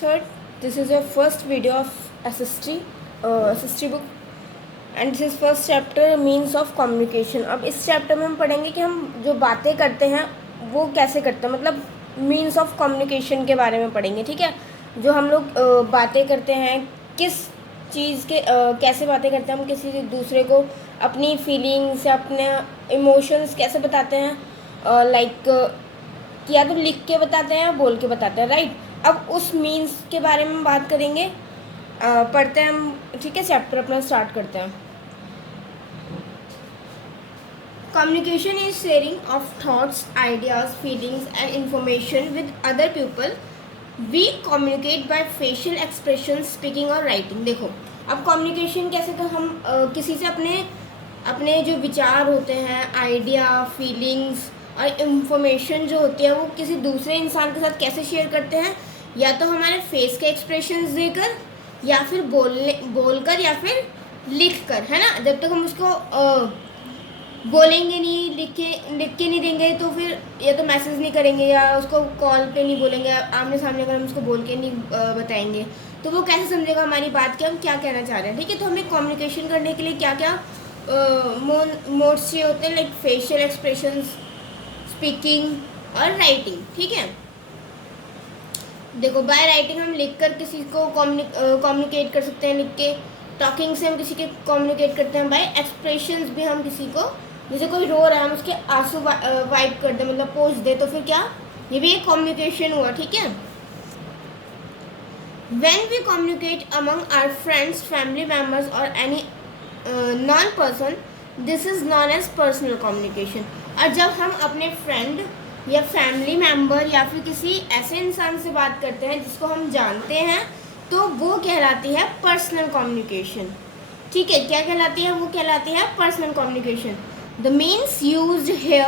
Third, this is your first video of SST book and this is first chapter means of communication. अब इस chapter में हम पढ़ेंगे कि हम जो बातें करते हैं वो कैसे करते हैं, मतलब मीन्स ऑफ कम्युनिकेशन के बारे में पढ़ेंगे। ठीक है, जो हम लोग बातें करते हैं, किस चीज़ के कैसे बातें करते हैं, हम किसी दूसरे को अपनी फीलिंग्स या अपने इमोशंस कैसे बताते हैं, लाइक या तो लिख के बताते हैं या बोल के बताते हैं, राइट। अब उस मीन्स के बारे में बात करेंगे, पढ़ते हैं हम। ठीक है, चैप्टर अपना स्टार्ट करते हैं। Communication is sharing of thoughts, ideas, feelings and information with other people. We communicate by facial expression, speaking और राइटिंग। देखो, अब कम्युनिकेशन कैसे, तो हम किसी से अपने जो विचार होते हैं, आइडिया, फीलिंग्स और इंफॉर्मेशन जो होती है वो किसी दूसरे इंसान के साथ कैसे शेयर करते हैं, या तो हमारे फेस के एक्सप्रेशंस देकर, या फिर बोलकर, या फिर लिख कर, है ना। जब तक हम उसको बोलेंगे नहीं, लिख के नहीं देंगे, तो फिर या तो मैसेज नहीं करेंगे या उसको कॉल पे नहीं बोलेंगे, आमने सामने अगर हम उसको बोल के नहीं बताएंगे तो वो कैसे समझेगा हमारी बात कि हम क्या कहना चाह रहे हैं। ठीक है, तो हमें कम्युनिकेशन करने के लिए क्या क्या मोड्स चाहिए होते हैं, लाइक फेशियल एक्सप्रेशंस, स्पीकिंग और राइटिंग। ठीक है, देखो, बाय राइटिंग हम लिख कर किसी को कम्युनिकेट कर सकते हैं, लिख के। टॉकिंग से हम किसी के कम्युनिकेट करते हैं। बाय एक्सप्रेशंस भी हम किसी को, जैसे कोई रो रहा है, हम उसके आंसू वाइप कर दे, मतलब पोंछ दे, तो फिर क्या, ये भी एक कम्युनिकेशन हुआ। ठीक है, when we communicate among our friends, family members और any known person, this is known as personal communication. और जब हम अपने फ्रेंड या फैमिली मेम्बर या फिर किसी ऐसे इंसान से बात करते हैं जिसको हम जानते हैं, तो वो कहलाती है पर्सनल कम्युनिकेशन। ठीक है, क्या कहलाती है, वो कहलाती है personal communication. The means used here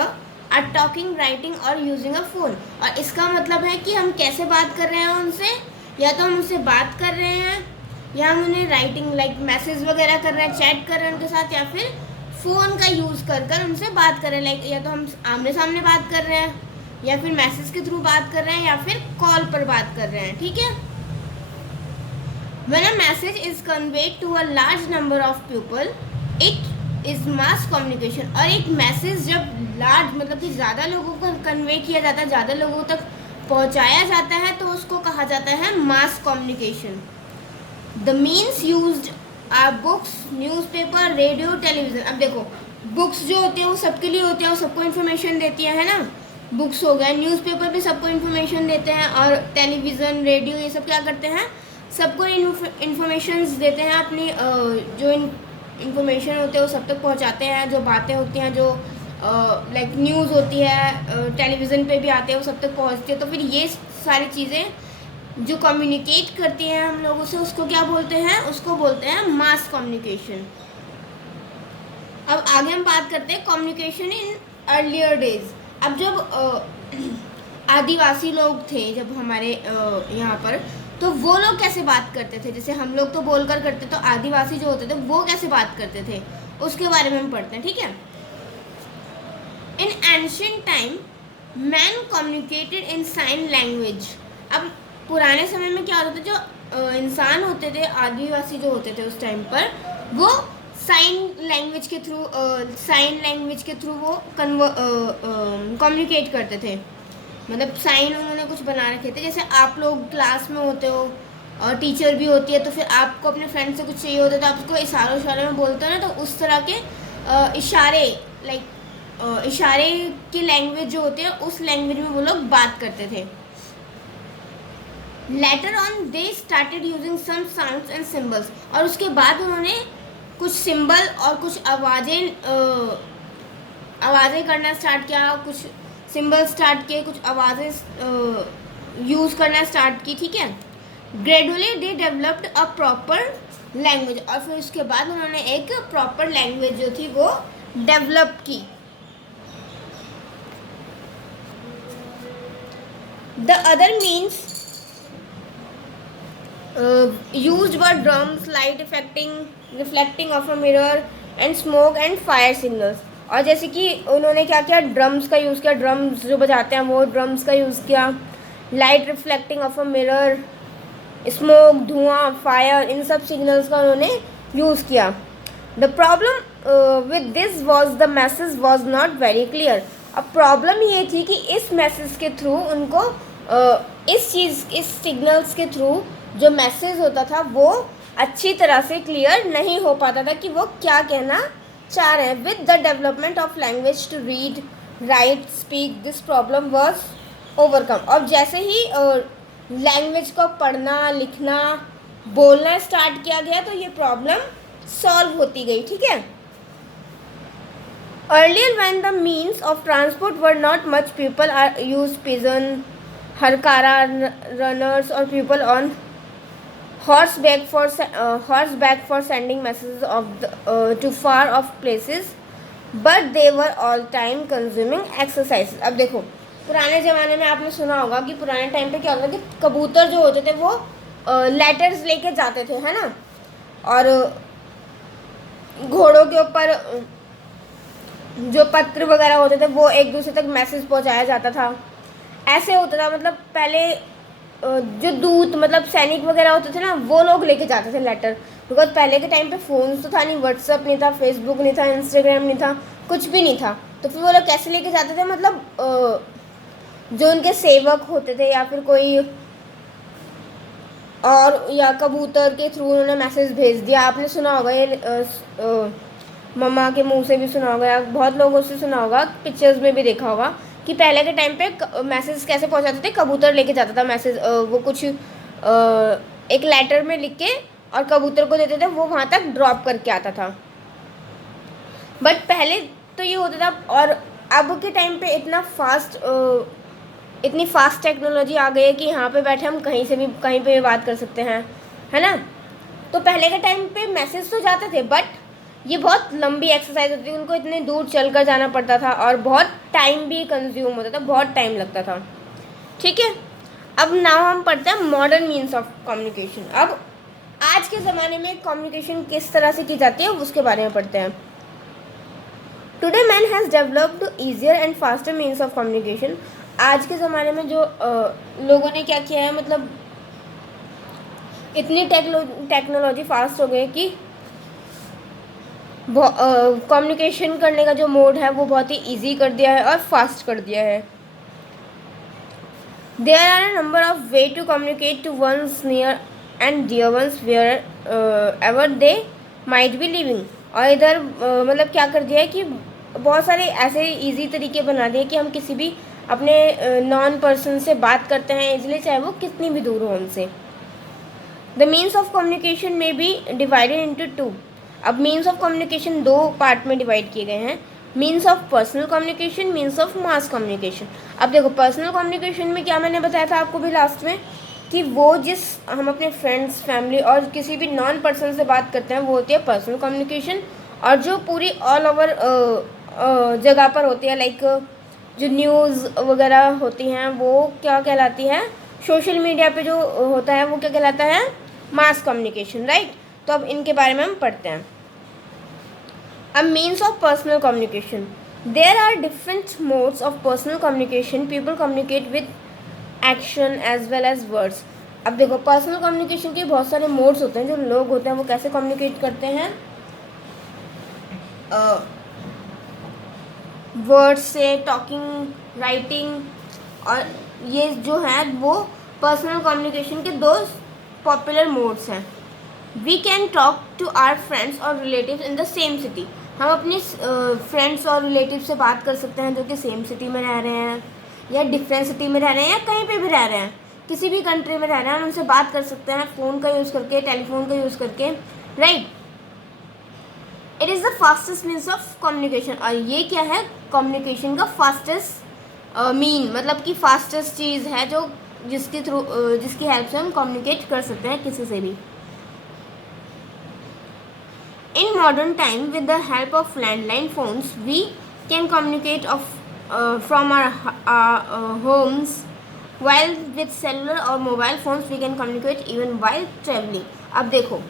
are talking, writing और यूजिंग अ फोन। और इसका मतलब है कि हम कैसे बात कर रहे हैं उनसे, या तो हम उनसे बात कर रहे हैं, या हम उन्हें राइटिंग लाइक मैसेज वगैरह कर रहे हैं, चैट कर रहे हैं उनके साथ, या फिर फ़ोन का यूज़ कर उनसे बात कर रहे हैं, लाइक या तो हम आमने सामने बात कर रहे हैं, या फिर मैसेज के थ्रू बात कर रहे हैं, या फिर कॉल पर बात कर रहे हैं। ठीक है, When a message is conveyed to a large number of people, it is mass communication। और एक मैसेज जब लार्ज मतलब कि ज़्यादा लोगों को कन्वे किया जाता है, ज़्यादा लोगों तक पहुंचाया जाता है, तो उसको कहा जाता है mass communication. The means used are books, newspaper, radio, television. अब देखो, बुक्स जो होती हैं वो सबके लिए होती हैं और सबको इन्फॉर्मेशन देती है ना। बुक्स हो गए, न्यूज़पेपर भी सबको इन्फॉर्मेशन देते हैं, और टेलीविज़न, रेडियो, ये सब क्या करते हैं, सबको इन्फॉर्मेशंस देते हैं, अपनी जो इन्फॉर्मेशन होते हैं वो सब तक पहुंचाते हैं। जो बातें होती हैं, जो लाइक न्यूज़ होती है, टेलीविज़न पे भी आते हैं, वो सब तक पहुंचती है। तो फिर ये सारी चीज़ें जो कम्युनिकेट करती हैं हम लोगों से, उसको क्या बोलते हैं, उसको बोलते हैं मास कम्युनिकेशन। अब आगे हम बात करते हैं कम्युनिकेशन इन अर्लियर डेज। अब जब आदिवासी लोग थे, जब हमारे यहाँ पर, तो वो लोग कैसे बात करते थे। जैसे हम लोग तो बोलकर करते, तो आदिवासी जो होते थे वो कैसे बात करते थे, उसके बारे में हम पढ़ते हैं। ठीक है, in ancient time man communicated in sign language. अब पुराने समय में क्या होता था, जो इंसान होते थे, आदिवासी जो होते थे उस टाइम पर, वो साइन लैंग्वेज के थ्रू वो कम्युनिकेट करते थे। मतलब साइन उन्होंने कुछ बना रखे थे। जैसे आप लोग क्लास में होते हो और टीचर भी होती है, तो फिर आपको अपने फ्रेंड से कुछ चाहिए होता है, तो आप उसको इशारे में बोलते हो ना, तो उस तरह के इशारे, लाइक इशारे की लैंग्वेज जो होती है, उस लैंग्वेज में वो लोग बात करते थे। Later on they started using some sounds and symbols. और उसके बाद उन्होंने कुछ सिंबल और कुछ आवाज़ें करना स्टार्ट किया, कुछ सिंबल स्टार्ट किए, कुछ आवाज़ें यूज़ करना स्टार्ट की। ठीक है, gradually they developed a proper language. और फिर उसके बाद उन्होंने एक प्रॉपर लैंग्वेज जो थी वो डेवलप की। The other means used were drums, light reflecting of a mirror and smoke and fire signals। और जैसे कि उन्होंने क्या किया, ड्रम्स का यूज़ किया, ड्रम्स जो बजाते हैं वो ड्रम्स का यूज़ किया, light reflecting of a mirror, smoke, धुआं, फायर, इन सब सिग्नल्स का उन्होंने यूज़ किया। The problem with this was the message was not very clear. अब प्रॉब्लम ये थी कि इस मैसेज के थ्रू उनको इस सिग्नल्स के थ्रू जो मैसेज होता था वो अच्छी तरह से क्लियर नहीं हो पाता था कि वो क्या कहना चाह रहे हैं। With the development of language to read, write, speak, this problem was overcome. और जैसे ही लैंग्वेज को पढ़ना, लिखना, बोलना स्टार्ट किया गया तो ये प्रॉब्लम सॉल्व होती गई। ठीक है। Earlier when the means of transport were not much, people are use pigeon, हरकारा रनर्स और people on horseback for sending messages to far off places, but they were all time consuming exercises। अब देखो, पुराने ज़माने में आपने सुना होगा कि पुराने टाइम पे क्या होता था कि कबूतर जो होते थे वो लेटर्स लेके जाते थे, है ना, और घोड़ों के ऊपर जो पत्र वगैरह होते थे वो एक दूसरे तक मैसेज पहुंचाया जाता था। ऐसे होता था, मतलब पहले जो दूत, मतलब सैनिक वगैरह होते थे ना, वो लोग लेके जाते थे लेटर। बिकॉज पहले के टाइम पे फ़ोन्स तो था नहीं, व्हाट्सअप नहीं था, फेसबुक नहीं था, इंस्टाग्राम नहीं था, कुछ भी नहीं था। तो फिर वो लोग कैसे लेके जाते थे, मतलब जो उनके सेवक होते थे या फिर कोई और, या कबूतर के थ्रू उन्होंने मैसेज भेज दिया। आपने सुना होगा ये, मम्मा के मुंह से भी सुना होगा या बहुत लोगों से सुना होगा, पिक्चर्स में भी देखा होगा कि पहले के टाइम पे मैसेज कैसे पहुंचाते थे, कबूतर लेके जाता था मैसेज, वो कुछ एक लेटर में लिख के और कबूतर को देते थे, वो वहाँ तक ड्रॉप करके आता था। बट पहले तो ये होता था, और अब के टाइम पे इतनी फास्ट टेक्नोलॉजी आ गई है कि यहाँ पे बैठे हम कहीं से भी कहीं पे भी बात कर सकते हैं, है ना। तो पहले के टाइम पे मैसेज तो जाते थे, बट ये बहुत लंबी एक्सरसाइज होती थी, उनको इतने दूर चल कर जाना पड़ता था और बहुत टाइम भी कंज्यूम होता था, बहुत टाइम लगता था। ठीक है। अब नाउ हम पढ़ते हैं मॉडर्न मीन्स ऑफ कम्युनिकेशन। अब आज के ज़माने में कम्युनिकेशन किस तरह से की जाती है उसके बारे में पढ़ते हैं। Today man has developed easier and faster means of communication. आज के ज़माने में जो लोगों ने क्या किया है, मतलब इतनी टेक्नोलॉजी फास्ट हो गई कि कम्युनिकेशन करने का जो मोड है वो बहुत ही इजी कर दिया है और फास्ट कर दिया है। There are a number of way to communicate to ones near and dear ones wherever they might be living. और इधर मतलब क्या कर दिया है कि बहुत सारे ऐसे इजी तरीके बना दिए कि हम किसी भी अपने नॉन पर्सन से बात करते हैं इजीली, चाहे वो कितनी भी दूर हो हमसे। द मीन्स ऑफ कम्युनिकेशन में बी डिवाइडेड इंटू टू। अब मीन्स ऑफ कम्युनिकेशन दो पार्ट में डिवाइड किए गए हैं, means of personal communication, means of mass communication. अब देखो, पर्सनल कम्युनिकेशन में क्या मैंने बताया था आपको भी लास्ट में कि वो जिस हम अपने फ्रेंड्स, फैमिली और किसी भी नॉन पर्सन से बात करते हैं वो होती है पर्सनल कम्युनिकेशन। और जो पूरी ऑल ओवर जगह पर होती है, लाइक जो न्यूज़ वगैरह होती हैं वो क्या कहलाती है, सोशल मीडिया पे जो होता है वो क्या कहलाता है, मास कम्युनिकेशन, राइट। तो अब इनके बारे में हम पढ़ते हैं। अब means of personal communication, there are different modes of personal communication, people communicate with action as well as words. अब देखो, पर्सनल कम्युनिकेशन के बहुत सारे मोड्स होते हैं, जो लोग होते हैं वो कैसे कम्युनिकेट करते हैं, वर्ड्स से, टॉकिंग, राइटिंग, और ये जो है वो पर्सनल कम्युनिकेशन के दो पॉपुलर मोड्स हैं। We can talk to our friends और relatives in the same city. हम अपने फ्रेंड्स और रिलेटिव से बात कर सकते हैं जो कि सेम सिटी में रह रहे हैं या डिफरेंट सिटी में रह रहे हैं या कहीं पे भी रह रहे हैं, किसी भी कंट्री में रह रहे हैं, हम उनसे बात कर सकते हैं फ़ोन का यूज़ करके, टेलीफोन का यूज़ करके, right. It is the fastest means of communication. और ये क्या है, कम्युनिकेशन का फास्टेस्ट मतलब कि फास्टेस्ट चीज़ है जो जिसकी हेल्प से हम कम्युनिकेट कर सकते हैं किसी से भी। In modern time, with the help of landline phones, we can communicate from our homes, while with cellular or mobile phones, we can communicate even while traveling. अब देखो,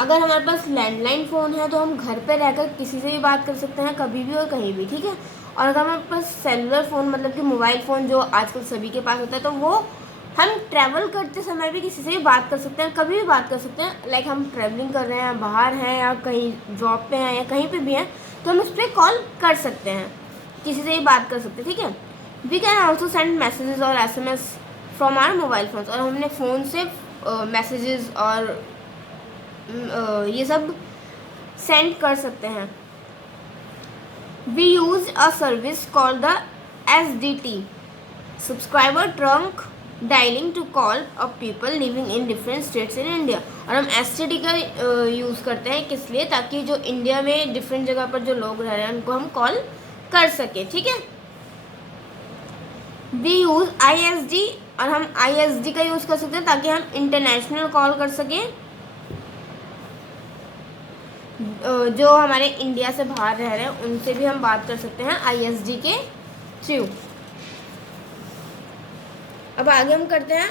अगर हमारे पास लैंडलाइन फ़ोन है तो हम घर पे रहकर किसी से भी बात कर सकते हैं, कभी भी और कहीं भी, ठीक है। और अगर हमारे पास सेलुलर फ़ोन मतलब कि मोबाइल फ़ोन जो आजकल सभी के पास होता है, तो वो हम ट्रैवल करते समय भी किसी से भी बात कर सकते हैं, कभी भी बात कर सकते हैं। लाइक हम ट्रैवलिंग कर रहे हैं, बाहर हैं या कहीं जॉब पे हैं या कहीं पे भी हैं, तो हम उस पर कॉल कर सकते हैं, किसी से भी बात कर सकते हैं, ठीक है। We can also send messages और SMS from our mobile phones, और हमने फ़ोन से मैसेजेस और ये सब सेंड कर सकते हैं। We use a service called the SDT, subscriber trunk dialling to call of people living in different states in India. और हम STD का यूज़ करते हैं किस लिए, ताकि जो इंडिया में डिफरेंट जगह पर जो लोग रह रहे हैं उनको हम कॉल कर सकें, ठीक है। वी यूज़ ISD, और हम ISD का यूज़ कर सकते हैं ताकि हम इंटरनेशनल कॉल कर सकें, जो हमारे इंडिया से बाहर रह रहे हैं उनसे भी हम बात कर सकते हैं ISD के थ्रू। अब आगे हम करते हैं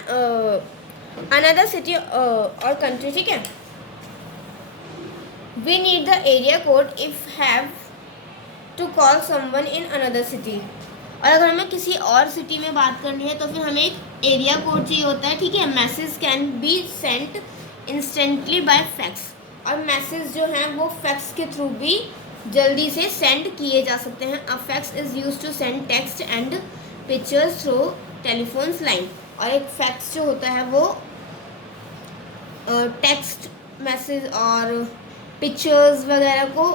अनदर सिटी और कंट्री, ठीक है। We need the area code if have to call someone in another city, और अगर हमें किसी और सिटी में बात करनी है तो फिर हमें एक एरिया कोड चाहिए होता है, ठीक है। Message can be sent instantly by fax, और मैसेज जो हैं वो फैक्स के थ्रू भी जल्दी से सेंड किए जा सकते हैं। A fax is use to send text and pictures through telephones line, और एक फैक्स जो होता है वो टेक्स्ट मैसेज और पिक्चर्स वगैरह को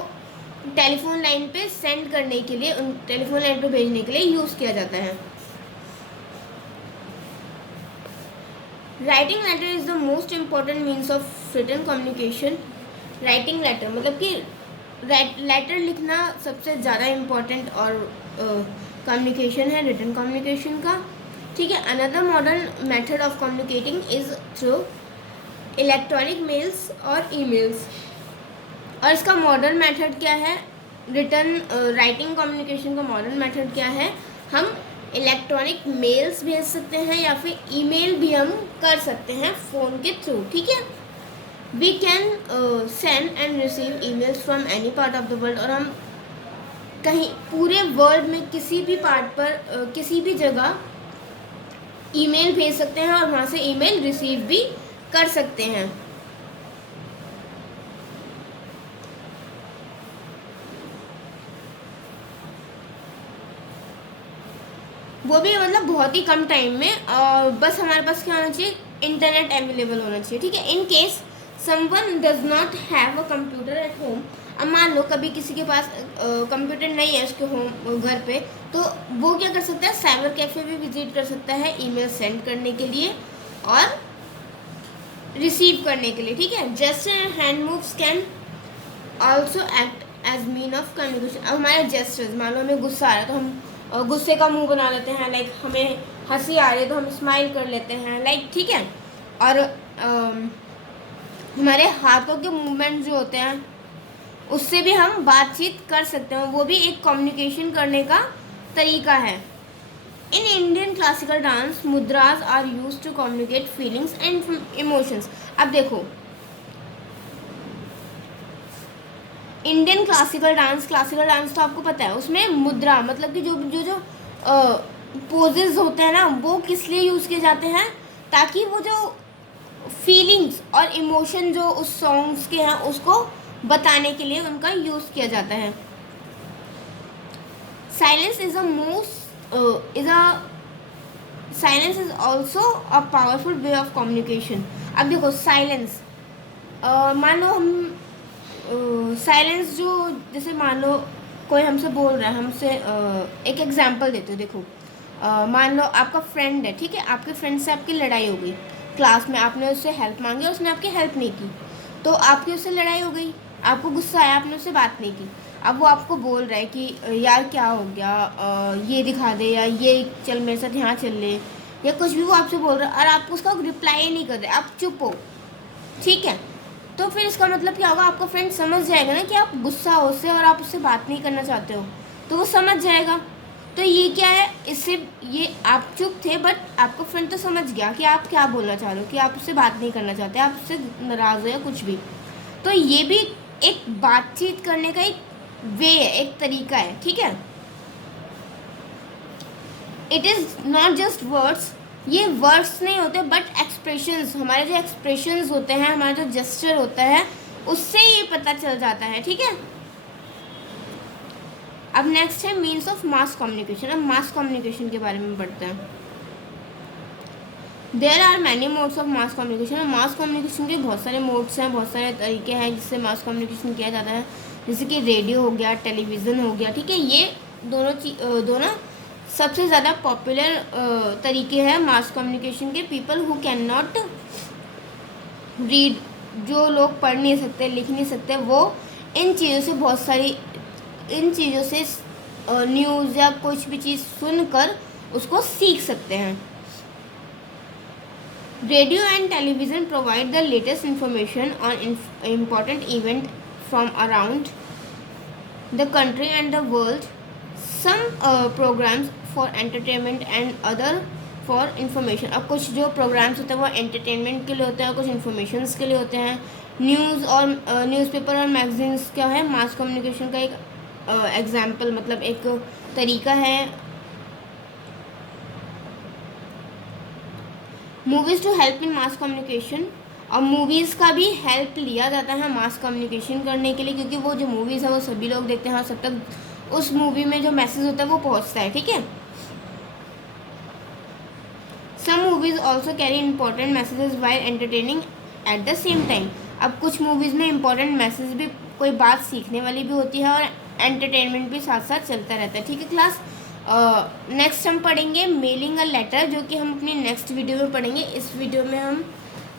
टेलीफोन लाइन पे सेंड करने के लिए, उन टेलीफोन लाइन पे भेजने के लिए यूज़ किया जाता है। Writing letter is the most important means of written communication. Writing letter मतलब कि लेटर लिखना सबसे ज़्यादा इम्पॉर्टेंट और कम्युनिकेशन है, रिटन कम्युनिकेशन का, ठीक है। Another modern method of communicating is through electronic mails और ईमेल्स, और इसका मॉडर्न मेथड क्या है, रिटन राइटिंग कम्युनिकेशन का मॉडर्न मेथड क्या है, हम इलेक्ट्रॉनिक मेल्स भेज सकते हैं या फिर ईमेल भी हम कर सकते हैं फ़ोन के थ्रू, ठीक है। We can send and receive emails from any part of the world, और हम कहीं पूरे वर्ल्ड में किसी भी पार्ट पर किसी भी जगह ईमेल भेज सकते हैं और वहाँ से ईमेल रिसीव भी कर सकते हैं। वो भी मतलब बहुत ही कम टाइम में, और बस हमारे पास क्या होना चाहिए, इंटरनेट अवेलेबल होना चाहिए, ठीक है। In case someone does not have a computer at home, अब मान लो कभी किसी के पास कंप्यूटर नहीं है उसके होम घर पे, तो वो क्या कर सकता है, साइबर कैफ़े भी विजिट कर सकता है ईमेल सेंड करने के लिए और रिसीव करने के लिए, ठीक है। Gesture and hand moves can also act as mean of communication. अब हमारे जेस्चर्स, मान लो हमें गुस्सा आ रहा है तो हम गुस्से का मुंह बना लेते हैं, लाइक हमें हंसी आ रही है तो हम स्माइल कर लेते हैं, लाइक, ठीक है। और हमारे हाथों के मूवमेंट जो होते हैं उससे भी हम बातचीत कर सकते हैं, वो भी एक कम्युनिकेशन करने का तरीका है। In Indian classical dance mudras are use to communicate feelings and emotions. अब देखो इंडियन क्लासिकल डांस तो आपको पता है, उसमें मुद्रा मतलब कि जो पोजेज होते हैं ना, वो किस लिए यूज़ किए जाते हैं, ताकि वो जो फीलिंग्स और इमोशन जो उस सॉन्ग्स के हैं उसको बताने के लिए उनका यूज़ किया जाता है। Silence is also a powerful way of communication. अब देखो साइलेंस, मान लो हम साइलेंस जो, जैसे मान लो कोई हमसे बोल रहा है, हमसे एक एग्जांपल देते हो, देखो मान लो आपका फ्रेंड है, ठीक है, आपके फ्रेंड से आपकी लड़ाई हो गई क्लास में, आपने उससे हेल्प मांगी और उसने आपकी हेल्प नहीं की, तो आपकी उससे लड़ाई हो गई, आपको गुस्सा आया, आपने उससे बात नहीं की। अब वो आपको बोल रहा है कि यार क्या हो गया, ये दिखा दे, या ये चल मेरे साथ यहाँ चल ले, या कुछ भी वो आपसे बोल रहा है और आप उसका रिप्लाई नहीं कर रहे, आप चुप हो, ठीक है। तो फिर इसका मतलब क्या होगा, आपका फ्रेंड समझ जाएगा ना कि आप गुस्सा हो उससे और आप उससे बात नहीं करना चाहते हो, तो वो समझ जाएगा। तो ये क्या है, इससे ये आप चुप थे बट आपका फ्रेंड तो समझ गया कि आप क्या बोलना चाह रहे हो, कि आप उससे बात नहीं करना चाहते, आप उससे नाराज़ हो या कुछ भी। तो ये भी एक बातचीत करने का एक वे है, एक तरीका है, ठीक है। It is not just words ये वर्ड्स नहीं होते बट एक्सप्रेशंस, हमारे जो एक्सप्रेशंस होते हैं, हमारा जो जेस्चर होता है, उससे ये पता चल जाता है, ठीक है। अब नेक्स्ट है मीन्स ऑफ मास कम्युनिकेशन। अब मास कम्युनिकेशन के बारे में पढ़ते हैं। There are many modes of mass communication. Mass communication के बहुत सारे मोड्स हैं, बहुत सारे तरीके हैं जिससे मास कम्युनिकेशन किया जाता है, जैसे कि रेडियो हो गया, टेलीविज़न हो गया, ठीक है। ये दोनों सबसे ज़्यादा पॉपुलर तरीके हैं मास कम्युनिकेशन के। People who can not read, जो लोग पढ़ नहीं सकते, लिख नहीं सकते, वो इन चीज़ों से न्यूज़ या कुछ भी चीज़ सुनकर उसको सीख सकते हैं। Radio and television provide the latest information on important event from around the country and the world. Some programmes for entertainment and other for information. अब कुछ जो प्रोग्राम्स होते हैं वो एंटरटेनमेंट के लिए होते हैं, कुछ इन्फॉर्मेशंस के लिए होते हैं। न्यूज़ और न्यूज़पेपर और मैगजीन्स क्या है, मास कम्युनिकेशन का एक एग्जाम्पल, मतलब एक तरीका है। Movies to help in mass communication. और मूवीज़ का भी हेल्प लिया जाता है मास कम्युनिकेशन करने के लिए, क्योंकि वो जो मूवीज़ है वो सभी लोग देखते हैं और सब तक उस मूवी में जो मैसेज होता है वो पहुंचता है, ठीक है। Some movies also carry important messages while entertaining at the same time. अब कुछ मूवीज़ में इंपॉर्टेंट मैसेज भी, कोई बात सीखने वाली भी होती है और एंटरटेनमेंट भी साथ साथ चलता रहता है, ठीक है क्लास। नेक्स्ट हम पढ़ेंगे मेलिंग अ लेटर, जो कि हम अपनी नेक्स्ट वीडियो में पढ़ेंगे। इस वीडियो में हम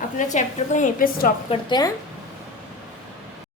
अपना चैप्टर को यहीं पे स्टॉप करते हैं।